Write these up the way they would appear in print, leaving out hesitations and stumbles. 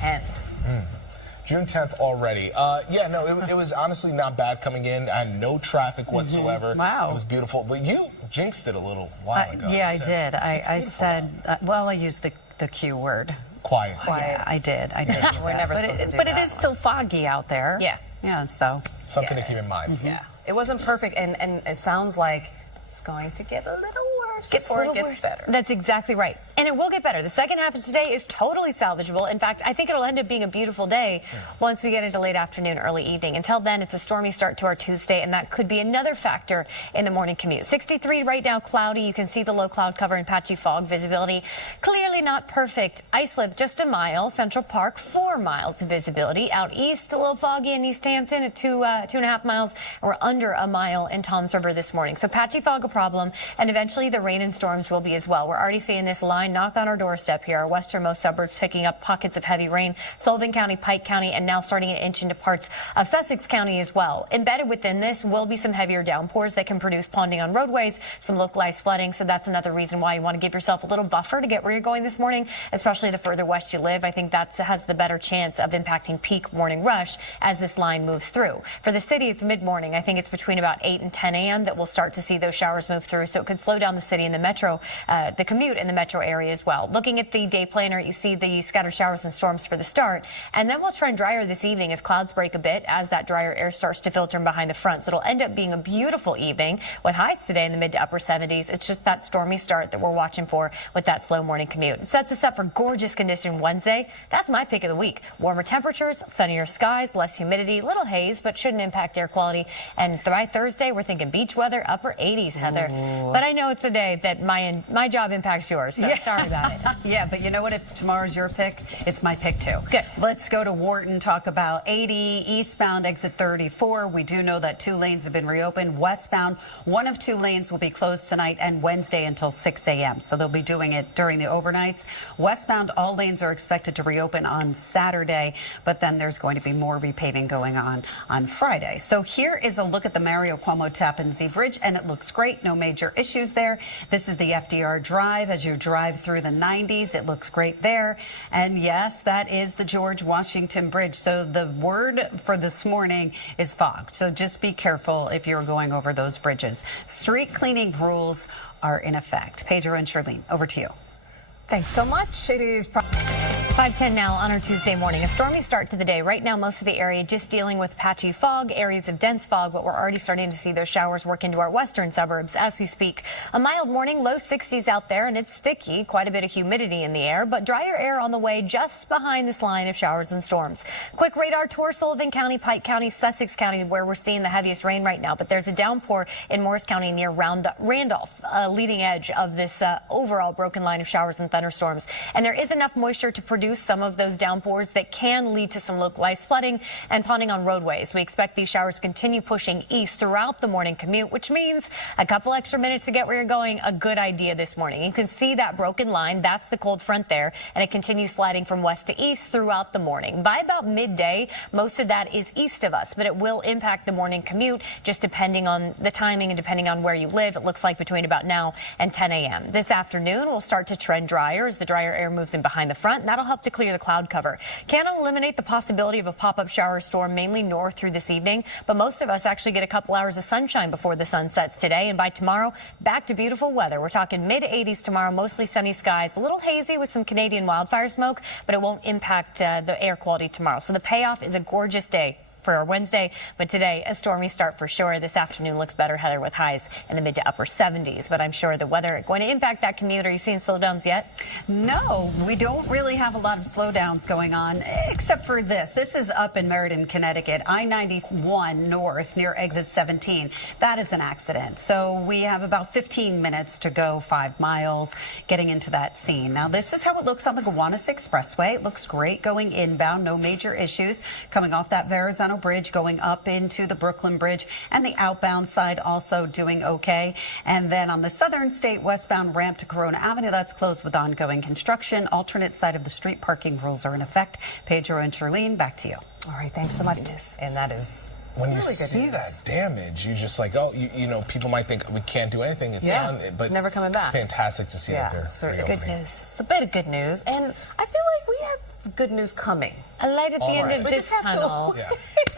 10th. June 10th already. Yeah, no, it was honestly not bad coming in. I had no traffic whatsoever. Wow. It was beautiful. But you jinxed it a little while ago. Yeah, I did. I said, well, I used the Q word. Quiet. Yeah, I did. We're never supposed to do that. But it is still foggy out there. Yeah. Yeah, so. Something to keep in mind. Yeah. It wasn't perfect, and it sounds like it's going to get a little worse before it gets better. That's exactly right. And it will get better. The second half of today is totally salvageable. In fact, I think it'll end up being a beautiful day once we get into late afternoon, early evening. Until then, it's a stormy start to our Tuesday, and that could be another factor in the morning commute. 63 right now, cloudy. You can see the low cloud cover and patchy fog visibility. Clearly not perfect. Islip just a mile. Central Park, 4 miles of visibility. Out east, a little foggy in East Hampton at 2.5 miles. And we're under a mile in Toms River this morning. So patchy fog a problem, and eventually the rain and storms will be as well. We're already seeing this line knock on our doorstep here. Our westernmost suburbs picking up pockets of heavy rain. Sullivan County, Pike County, and now starting to inch into parts of Sussex County as well. Embedded within this will be some heavier downpours that can produce ponding on roadways, some localized flooding. So that's another reason why you want to give yourself a little buffer to get where you're going this morning, especially the further west you live. I think that has the better chance of impacting peak morning rush as this line moves through. For the city, it's mid-morning. I think it's between about 8 and 10 a.m. that we'll start to see those showers move through. So it could slow down the city and the metro, the commute in the metro area as well. Looking at the day planner, you see the scattered showers and storms for the start, and then we'll trend drier this evening as clouds break a bit as that drier air starts to filter in behind the front. So it'll end up being a beautiful evening with highs today in the mid to upper 70s. It's just that stormy start that we're watching for with that slow morning commute. It sets us up for gorgeous condition Wednesday. That's my pick of the week. Warmer temperatures, sunnier skies, less humidity, little haze, but shouldn't impact air quality. And by Thursday, we're thinking beach weather, upper 80s, Heather. Ooh. But I know it's a day that my job impacts yours, so sorry about it. Yeah, but you know what? If tomorrow's your pick, it's my pick too. Good. Let's go to Wharton, talk about 80 eastbound exit 34. We do know that 2 lanes have been reopened. Westbound, 1 of 2 lanes will be closed tonight and Wednesday until 6 a.m. So they'll be doing it during the overnights. Westbound, all lanes are expected to reopen on Saturday, but then there's going to be more repaving going on Friday. So here is a look at the Mario Cuomo Tappan Zee Bridge, and it looks great. No major issues there. This is the FDR Drive as you drive through the 90s. It looks great there. And yes, that is the George Washington Bridge. So the word for this morning is fog. So just be careful if you're going over those bridges. Street cleaning rules are in effect. Pedro and Charlene, over to you. Thanks so much. It is 5:10 now on our Tuesday morning. A stormy start to the day. Right now, most of the area just dealing with patchy fog, areas of dense fog, but we're already starting to see those showers work into our western suburbs as we speak. A mild morning, low 60s out there, and it's sticky. Quite a bit of humidity in the air, but drier air on the way just behind this line of showers and storms. Quick radar tour, Sullivan County, Pike County, Sussex County, where we're seeing the heaviest rain right now. But there's a downpour in Morris County near Randolph, leading edge of this overall broken line of showers and thunderstorms. And there is enough moisture to produce some of those downpours that can lead to some localized flooding and ponding on roadways. We expect these showers to continue pushing east throughout the morning commute, which means a couple extra minutes to get where you're going, a good idea this morning. You can see that broken line. That's the cold front there, and it continues sliding from west to east throughout the morning. By about midday, most of that is east of us, but it will impact the morning commute just depending on the timing and depending on where you live. It looks like between about now and 10 a.m. This afternoon, we'll start to trend drier as the drier air moves in behind the front, and that'll help to clear the cloud cover. Can't eliminate the possibility of a pop-up shower storm mainly north through this evening, but most of us actually get a couple hours of sunshine before the sun sets today, and by tomorrow, back to beautiful weather. We're talking mid-80s tomorrow, mostly sunny skies, a little hazy with some Canadian wildfire smoke, but it won't impact the air quality tomorrow. So the payoff is a gorgeous day for our Wednesday, but today a stormy start for sure. This afternoon looks better, Heather, with highs in the mid to upper 70s, but I'm sure the weather going to impact that commute. Are you seeing slowdowns yet? No, we don't really have a lot of slowdowns going on, except for this. This is up in Meriden, Connecticut, I-91 north near exit 17. That is an accident. So we have about 15 minutes to go, 5 miles, getting into that scene. Now, this is how it looks on the Gowanus Expressway. It looks great going inbound, no major issues. Coming off that Verrazano Bridge, going up into the Brooklyn Bridge, and the outbound side also doing okay. And then on the southern state westbound ramp to Corona Avenue, that's closed with ongoing construction. Alternate side of the street parking rules are in effect. Pedro and Charlene, back to you. All right, thanks so much. And that is when you Really good see news. that damage, you just like, oh, you know, people might think we can't do anything. It's Yeah. done, but Never coming back. Fantastic to see Yeah, out there. it's really Good reopening. news. It's a bit of good news, and I feel like we have good news coming. A light at the end right. of We this just have to tunnel Yeah.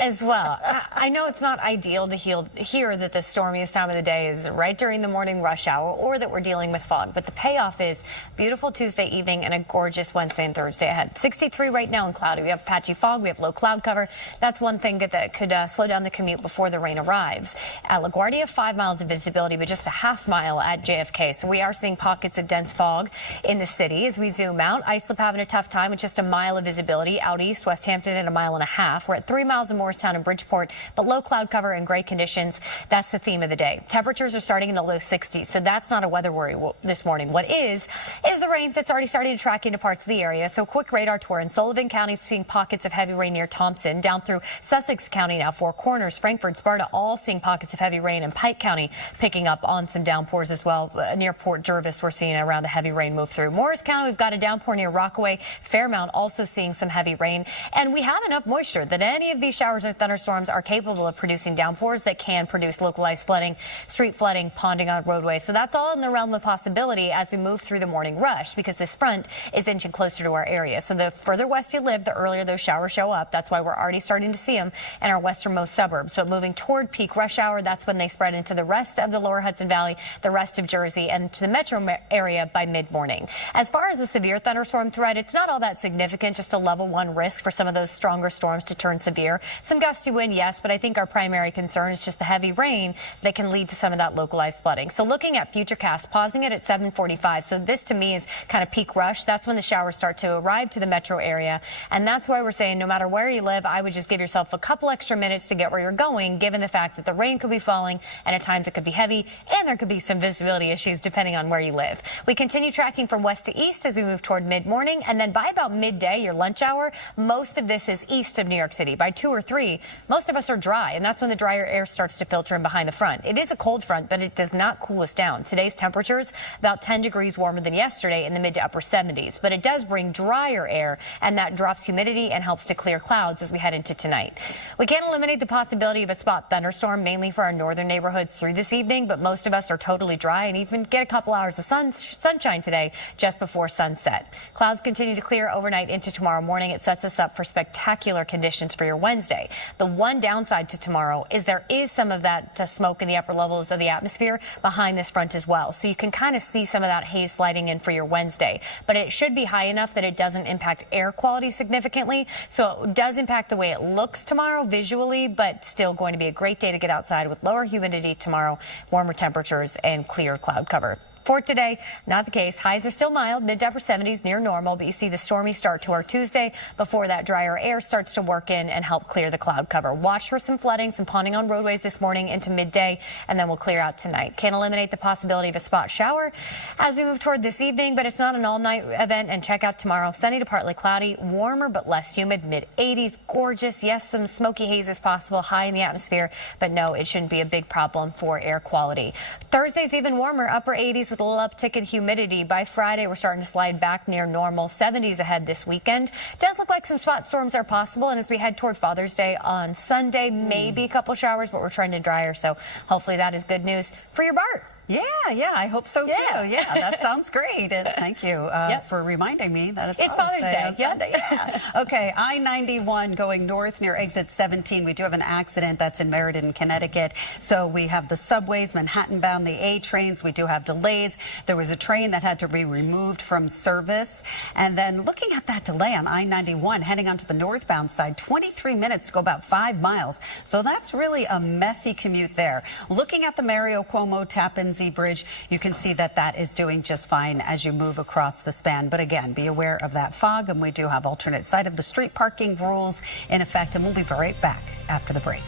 as well. I know it's not ideal to hear that the stormiest time of the day is right during the morning rush hour or that we're dealing with fog, but the payoff is beautiful Tuesday evening and a gorgeous Wednesday and Thursday ahead. 63 right now and cloudy. We have patchy fog. We have low cloud cover. That's one thing that could slow down the commute before the rain arrives. At LaGuardia, 5 miles of visibility, but just a half mile at JFK. So we are seeing pockets of dense fog in the city. As we zoom out, Islip having a tough time with just a mile of visibility. Out east, West Hampton at 1.5 miles. We're at 3 miles in Morristown and Bridgeport, but low cloud cover and gray conditions. That's the theme of the day. Temperatures are starting in the low 60s, so that's not a weather worry this morning. What is the rain that's already starting to track into parts of the area. So quick radar tour in Sullivan County, seeing pockets of heavy rain near Thompson, down through Sussex County now, Four Corners, Frankfort, Sparta, all seeing pockets of heavy rain, and Pike County picking up on some downpours as well. Near Port Jervis, we're seeing around a heavy rain move through. Morris County, we've got a downpour near Rockaway. Fairmount also seeing some heavy rain, and we have enough moisture that any of these showers or thunderstorms are capable of producing downpours that can produce localized flooding, street flooding, ponding on roadways. So that's all in the realm of possibility as we move through the morning rush, because this front is inching closer to our area. So the further west you live, the earlier those showers show up. That's why we're already starting to see them in our westernmost suburbs. But moving toward peak rush hour, that's when they spread into the rest of the lower Hudson Valley, the rest of Jersey, and to the metro area by mid-morning. As far as the severe thunderstorm threat, it's not all that significant, just a level 1 risk for some of those stronger storms to turn severe. Some gusty wind, yes, but I think our primary concern is just the heavy rain that can lead to some of that localized flooding. So looking at Futurecast, pausing it at 7:45. So this to me is kind of peak rush. That's when the showers start to arrive to the metro area. And that's why we're saying no matter where you live, I would just give yourself a couple extra minutes to get where you're going, given the fact that the rain could be falling and at times it could be heavy and there could be some visibility issues depending on where you live. We continue tracking from west to east as we move toward mid-morning, and then by about midday, your lunch hour, most of this is east of New York City. By 2 or 3, most of us are dry, and that's when the drier air starts to filter in behind the front. It is a cold front, but it does not cool us down. Today's temperatures about 10 degrees warmer than yesterday in the mid to upper 70s, but it does bring drier air, and that drops humidity and helps to clear clouds as we head into tonight. We can't eliminate the possibility of a spot thunderstorm, mainly for our northern neighborhoods through this evening, but most of us are totally dry and even get a couple hours of sunshine today just before sunset. Clouds continue to clear overnight into tomorrow morning. It sets us up for spectacular conditions for your Wednesday. The one downside to tomorrow is there is some of that smoke in the upper levels of the atmosphere behind this front as well. So you can kind of see some of that haze sliding in for your Wednesday, but it should be high enough that it doesn't impact air quality significantly. So it does impact the way it looks tomorrow visually, but still going to be a great day to get outside with lower humidity tomorrow, warmer temperatures, and clear cloud cover. For today, not the case. Highs are still mild, mid to upper 70s, near normal, but you see the stormy start to our Tuesday before that drier air starts to work in and help clear the cloud cover. Watch for some flooding, some ponding on roadways this morning into midday, and then we'll clear out tonight. Can't eliminate the possibility of a spot shower as we move toward this evening, but it's not an all-night event. And check out tomorrow. Sunny to partly cloudy, warmer but less humid, mid-80s, gorgeous. Yes, some smoky haze is possible, high in the atmosphere, but no, it shouldn't be a big problem for air quality. Thursday's even warmer, upper 80s with a little uptick in humidity. By Friday, we're starting to slide back near normal. 70s ahead this weekend. Does look like some spot storms are possible, and as we head toward Father's Day on Sunday, maybe a couple showers, but we're trying to drier, so hopefully that is good news for your Bart. Yeah, I hope so too. Yeah, that sounds great. And thank you for reminding me that it's Father's Day on Sunday. Yeah. Okay, I-91 going north near exit 17. We do have an accident that's in Meriden, Connecticut. So we have the subways, Manhattan bound, the A trains. We do have delays. There was a train that had to be removed from service. And then looking at that delay on I-91 heading onto the northbound side, 23 minutes to go about 5 miles. So that's really a messy commute there. Looking at the Mario Cuomo Tappan Z Bridge, you can see that that is doing just fine as you move across the span. But again, be aware of that fog, and we do have alternate side of the street parking rules in effect, and we'll be right back after the break.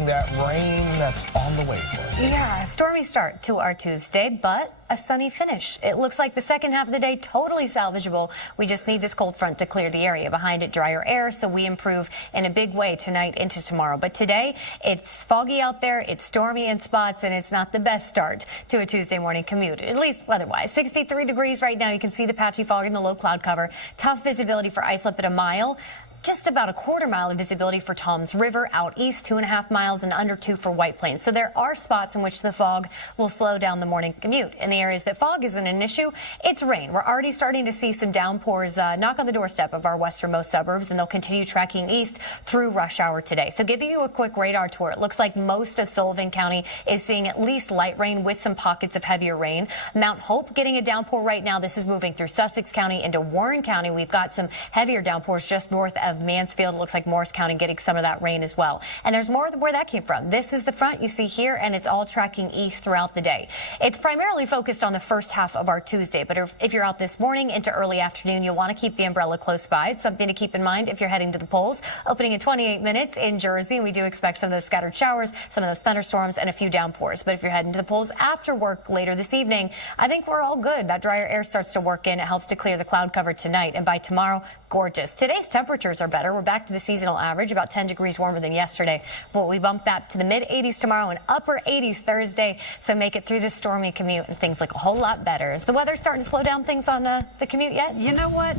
That rain that's on the way for us. Yeah, stormy start to our Tuesday, but a sunny finish. It looks like the second half of the day totally salvageable. We just need this cold front to clear the area. Behind it, drier air, so we improve in a big way tonight into tomorrow. But today, it's foggy out there, it's stormy in spots, and it's not the best start to a Tuesday morning commute, at least weather-wise. 63 degrees right now. You can see the patchy fog in the low cloud cover. Tough visibility for Islip at 1 mile. just about a quarter mile of visibility for Toms River, out east 2.5 miles, and under 2 for White Plains. So there are spots in which the fog will slow down the morning commute. In the areas that fog isn't an issue, it's rain. We're already starting to see some downpours knock on the doorstep of our westernmost suburbs, and they'll continue tracking east through rush hour today. So giving you a quick radar tour, it looks like most of Sullivan County is seeing at least light rain with some pockets of heavier rain. Mount Hope getting a downpour right now. This is moving through Sussex County into Warren County. We've got some heavier downpours just north of Mansfield. It looks like Morris County getting some of that rain as well. And there's more where that came from. This is the front you see here, and it's all tracking east throughout the day. It's primarily focused on the first half of our Tuesday, but if you're out this morning into early afternoon, you'll want to keep the umbrella close by. It's something to keep in mind if you're heading to the polls. Opening in 28 minutes in Jersey, we do expect some of those scattered showers, some of those thunderstorms, and a few downpours. But if you're heading to the polls after work later this evening, I think we're all good. That drier air starts to work in. It helps to clear the cloud cover tonight, and by tomorrow, gorgeous. Today's temperatures are better. We're back to the seasonal average, about 10 degrees warmer than yesterday, but we bump that to the mid-80s tomorrow and upper 80s Thursday, so make it through the stormy commute and things look a whole lot better. Is the weather starting to slow down things on the commute yet? You know what?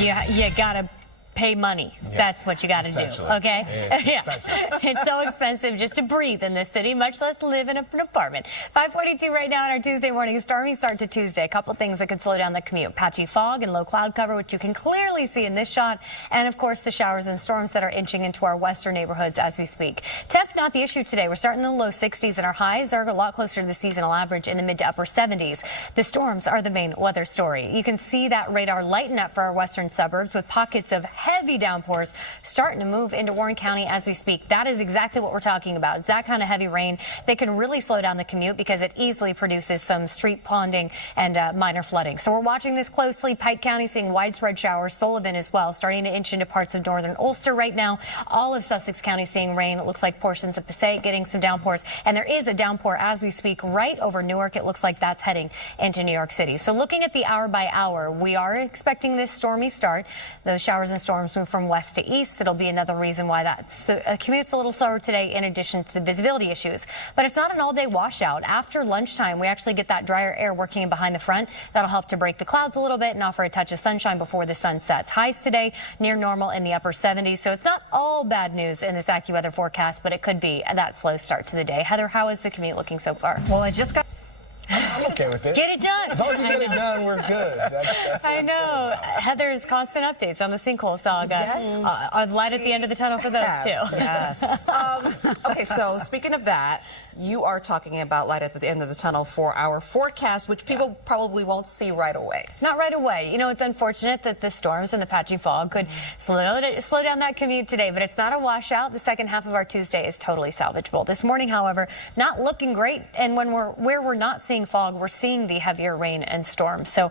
Yeah, you gotta pay money. Yeah. That's what you got to do. Okay. Yeah. It's so expensive just to breathe in this city, much less live in an apartment. 5:42 right now on our Tuesday morning. A stormy start to Tuesday. A couple things that could slow down the commute. Patchy fog and low cloud cover, which you can clearly see in this shot. And of course, the showers and storms that are inching into our western neighborhoods as we speak. Temp, not the issue today. We're starting in the low 60s, and our highs are a lot closer to the seasonal average in the mid to upper 70s. The storms are the main weather story. You can see that radar lighten up for our western suburbs with pockets of heavy downpours starting to move into Warren County as we speak. That is exactly what we're talking about. It's that kind of heavy rain that can really slow down the commute because it easily produces some street ponding and minor flooding. So we're watching this closely. Pike County seeing widespread showers. Sullivan as well, starting to inch into parts of northern Ulster right now. All of Sussex County seeing rain. It looks like portions of Passaic getting some downpours. And there is a downpour as we speak right over Newark. It looks like that's heading into New York City. So looking at the hour by hour, we are expecting this stormy start. Those showers and storms move from west to east. It'll be another reason why that commute's a little slower today, in addition to the visibility issues. But it's not an all-day washout. After lunchtime, we actually get that drier air working in behind the front. That'll help to break the clouds a little bit and offer a touch of sunshine before the sun sets. Highs today near normal in the upper 70s, so it's not all bad news in this AccuWeather forecast, but it could be that slow start to the day. Heather, how is the commute looking so far? Well, I just got... I'm okay with it. Get it done. As long as you get it done, we're good. That's I know. Heather's constant updates on the sinkhole saga. Yes. Light at the end of the tunnel for those, too. Yes. Okay, so speaking of that, you are talking about light at the end of the tunnel for our forecast, which people probably won't see right away. Not right away. You know, it's unfortunate that the storms and the patchy fog could slow down that commute today, but it's not a washout. The second half of our Tuesday is totally salvageable. This morning, however, not looking great. And where we're not seeing fog, we're seeing the heavier rain and storms. So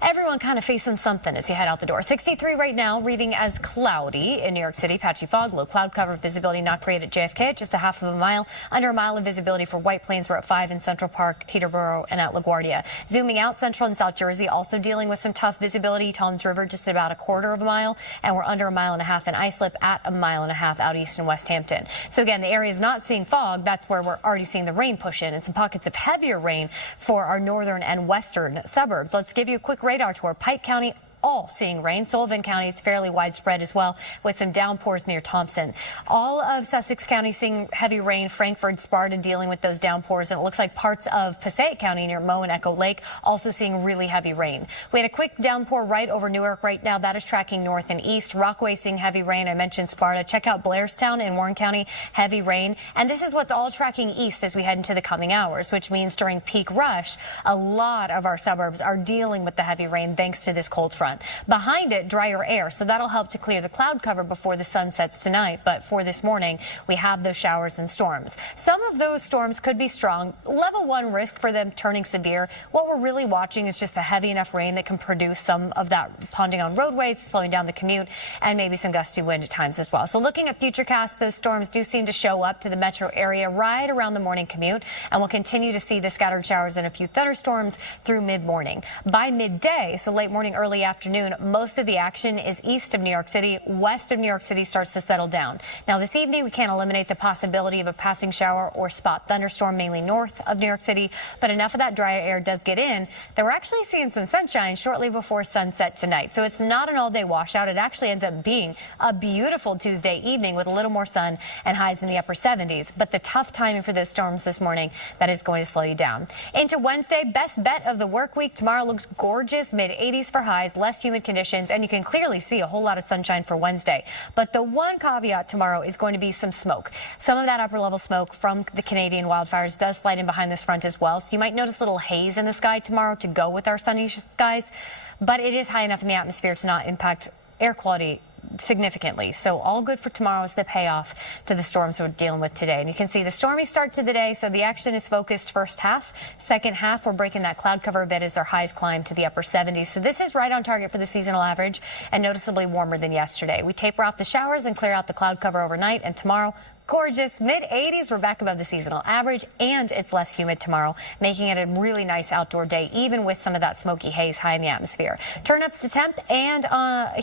everyone kind of facing something as you head out the door. 63 right now, reading as cloudy in New York City. Patchy fog, low cloud cover, visibility not great at JFK at just a half of a mile. Under a mile of visibility for White Plains. We're at 5 in Central Park, Teterboro, and at LaGuardia. Zooming out, Central and South Jersey also dealing with some tough visibility. Toms River just about a quarter of a mile, and we're under a mile and a half in Islip, at a mile and a half out east in West Hampton. So again, the area is not seeing fog. That's where we're already seeing the rain push in, and some pockets of heavier rain for our northern and western suburbs. Let's give you a quick radar tour. Pike County, all seeing rain. Sullivan County is fairly widespread as well, with some downpours near Thompson. All of Sussex County seeing heavy rain. Frankfort, Sparta dealing with those downpours, and it looks like parts of Passaic County near Moe and Echo Lake also seeing really heavy rain. We had a quick downpour right over Newark right now. That is tracking north and east. Rockaway seeing heavy rain. I mentioned Sparta. Check out Blairstown in Warren County, heavy rain. And this is what's all tracking east as we head into the coming hours, which means during peak rush, a lot of our suburbs are dealing with the heavy rain thanks to this cold front. Behind it, drier air, so that'll help to clear the cloud cover before the sun sets tonight. But for this morning, we have those showers and storms. Some of those storms could be strong. Level 1 risk for them turning severe. What we're really watching is just the heavy enough rain that can produce some of that ponding on roadways, slowing down the commute, and maybe some gusty wind at times as well. So looking at futurecasts, those storms do seem to show up to the metro area right around the morning commute, and we'll continue to see the scattered showers and a few thunderstorms through mid-morning. By midday, so late morning, early afternoon, afternoon, most of the action is east of New York City. West of New York City starts to settle down. Now, this evening, we can't eliminate the possibility of a passing shower or spot thunderstorm, mainly north of New York City. But enough of that dry air does get in that we're actually seeing some sunshine shortly before sunset tonight. So it's not an all-day washout. It actually ends up being a beautiful Tuesday evening with a little more sun and highs in the upper 70s. But the tough timing for those storms this morning, that is going to slow you down. Into Wednesday, best bet of the work week. Tomorrow looks gorgeous, mid-80s for highs, less humid conditions, and you can clearly see a whole lot of sunshine for Wednesday. But the one caveat tomorrow is going to be some smoke. Some of that upper-level smoke from the Canadian wildfires does slide in behind this front as well, so you might notice a little haze in the sky tomorrow to go with our sunny skies, but it is high enough in the atmosphere to not impact air quality significantly. So all good for tomorrow is the payoff to the storms we're dealing with today. And you can see the stormy start to the day, so the action is focused first half. Second half, we're breaking that cloud cover a bit as our highs climb to the upper 70s. So this is right on target for the seasonal average and noticeably warmer than yesterday. We taper off the showers and clear out the cloud cover overnight, and tomorrow, gorgeous mid-80s. We're back above the seasonal average, and it's less humid tomorrow, making it a really nice outdoor day, even with some of that smoky haze high in the atmosphere. Turn up the temp and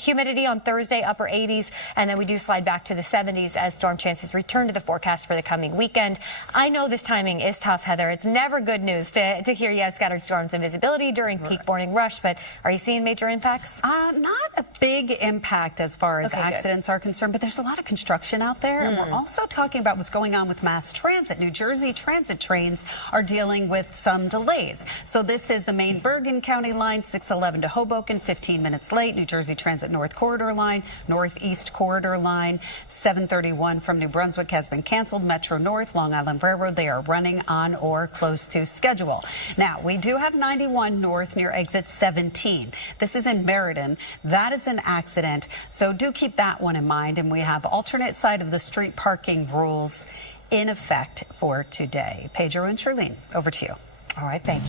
humidity on Thursday, upper 80s, and then we do slide back to the 70s as storm chances return to the forecast for the coming weekend. I know this timing is tough, Heather. It's never good news to hear you have scattered storms and visibility during peak morning rush, but are you seeing major impacts? Not a big impact as far as accidents are concerned, but there's a lot of construction out there, and we're also talking about what's going on with mass transit. New Jersey transit trains are dealing with some delays. So this is the main Bergen County line, 611 to Hoboken, 15 minutes late. New Jersey Transit North Corridor line, Northeast Corridor line, 731 from New Brunswick has been canceled. Metro North, Long Island Railroad, they are running on or close to schedule. Now, we do have 91 North near exit 17. This is in Meriden. That is an accident, so do keep that one in mind. And we have alternate side of the street parking rules in effect for today. Pedro and Charlene, over to you. All right, thank you.